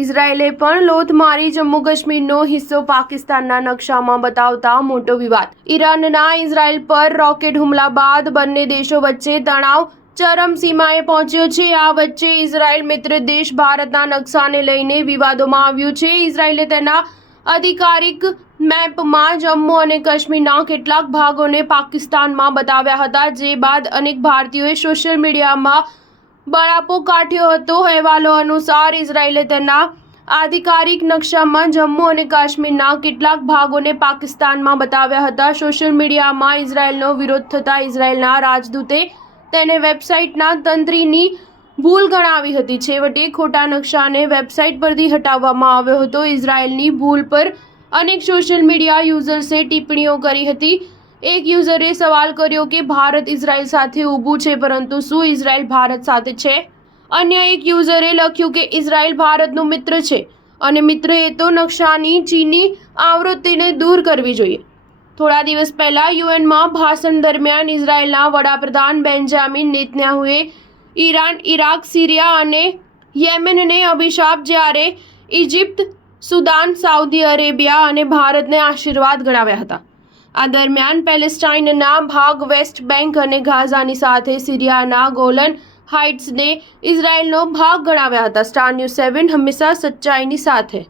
ઇઝરાયેલે પણ લોથ મારી જમ્મુ કાશ્મીરનો હિસ્સો પાકિસ્તાનના નકશામાં બતાવતા મોટો વિવાદ. ઈરાનના ઇઝરાયેલ પર રોકેટ હુમલા બાદ બંને દેશો વચ્ચે તણાવ ચરમસીમાએ પહોંચ્યો છે. આ વચ્ચે ઇઝરાયેલ મિત્ર દેશ ભારતના નકશાને લઈને વિવાદોમાં આવ્યું છે. ઇઝરાયેલે તેના આધિકારિક મેપમાં જમ્મુ અને કાશ્મીરના કેટલાક ભાગોને પાકિસ્તાનમાં બતાવ્યા હતા, જે બાદ અનેક ભારતીયોએ સોશિયલ મીડિયામાં બળાપો કાઢ્યો હતો. અહેવાલો અનુસાર ઇઝરાયેલે તેના આધિકારિક નકશામાં જમ્મુ અને કાશ્મીરના કેટલાક ભાગોને પાકિસ્તાનમાં બતાવ્યા હતા. સોશિયલ મીડિયામાં ઇઝરાયેલનો વિરોધ થતાં ઇઝરાયેલના રાજદૂતે તેને વેબસાઇટના તંત્રીની ભૂલ ગણાવી હતી. છેવટે ખોટા નકશાને વેબસાઇટ પરથી હટાવવામાં આવ્યો હતો. ઇઝરાયેલની ભૂલ પર અનેક સોશિયલ મીડિયા યુઝર્સે ટિપ્પણીઓ કરી હતી. એક યુઝરે સવાલ કર્યો કે ભારત ઇઝરાયેલ સાથે ઊભું છે, પરંતુ શું ઇઝરાયેલ ભારત સાથે છે? અન્ય એક યુઝરે લખ્યું કે ઇઝરાયેલ ભારતનું મિત્ર છે અને મિત્રએ તો નકશાની ચીની આવૃત્તિને દૂર કરવી જોઈએ. થોડા દિવસ પહેલા યુએનમાં ભાષણ દરમિયાન ઇઝરાયેલના વડાપ્રધાન બેન્જામિન નેતન્યાહુએ ઈરાન, ઇરાક, સિરિયા અને યેમેનને અભિશાપ, જ્યારે ઇજિપ્ત, સુદાન, સાઉદી અરેબિયા અને ભારતને આશીર્વાદ ગણાવ્યા હતા. આ દરમિયાન પેલેસ્ટાઇનના ભાગ વેસ્ટ બેંક અને ગાઝાની સાથે સિરિયાના ગોલન હાઇટ્સને ઇઝરાયેલનો ભાગ ગણાવ્યા હતા. સ્ટાર ન્યૂઝ 7 હંમેશા સચ્ચાઈની સાથે.